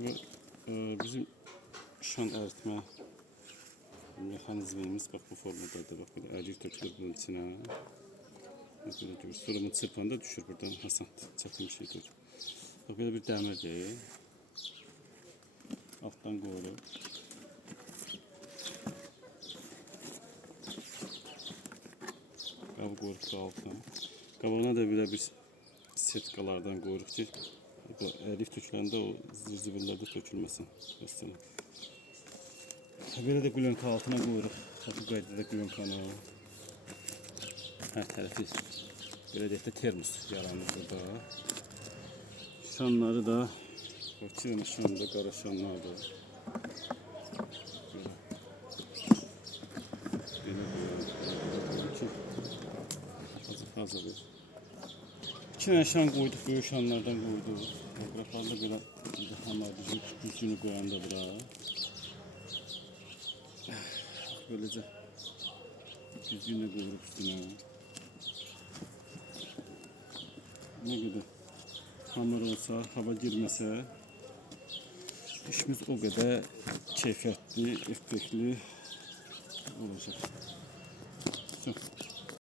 Ve bizim şan eritme mekanizmimiz bak bu formadadır. Bak böyle erir tökülür bunun içine. Bak böyle diyor. Sonra bunu çırpanda düşür buradan. Hasan çətin bir şeydir. Bak böyle bir dəmir değil. Alttan qoyulur. Qabı qoyuruq da altdan. Qabağına da belə bir setkalardan qoyuruq ki, əriyib töküləndə o zirzibillərdə tökülməsin. Mesela. Belə də qlyonka altına qoyuruq. Bu qaydada qlyonkanı hər tərəfi belə deyək də termos yaranır burada. Şanları da Bakı'nın şanında qara şanlardır. Belə fazla bir. İki tane şan koyduk, böyük şanlardan koyduk. Fotoğraflarda belə hamar düzgünü qoyanda bura. Böylece düzgünle qoyuruq üstüne. Ne kadar hamur olsa, hava girməsə, işimiz o kadar keyfiyyətli, effektli olacaq. Çok.